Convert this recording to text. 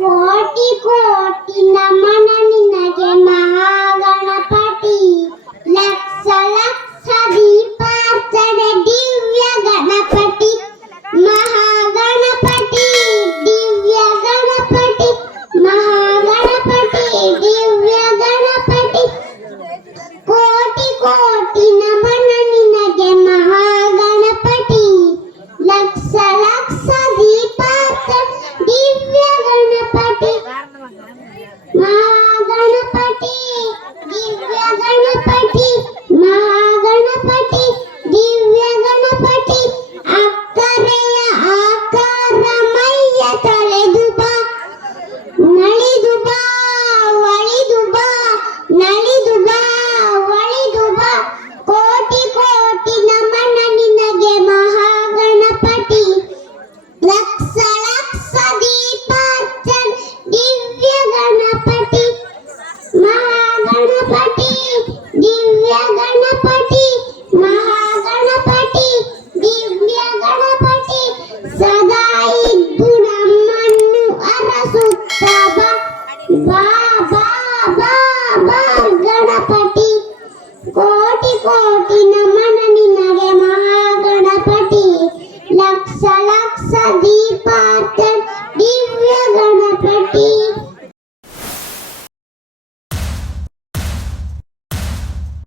Conte, conte. ನಿನಗೆ ನಿಣಪತಿ ಲಕ್ಷ ಲಕ್ಷ ದೀಪಾತ ದಿವ್ಯ ಗಣಪತಿ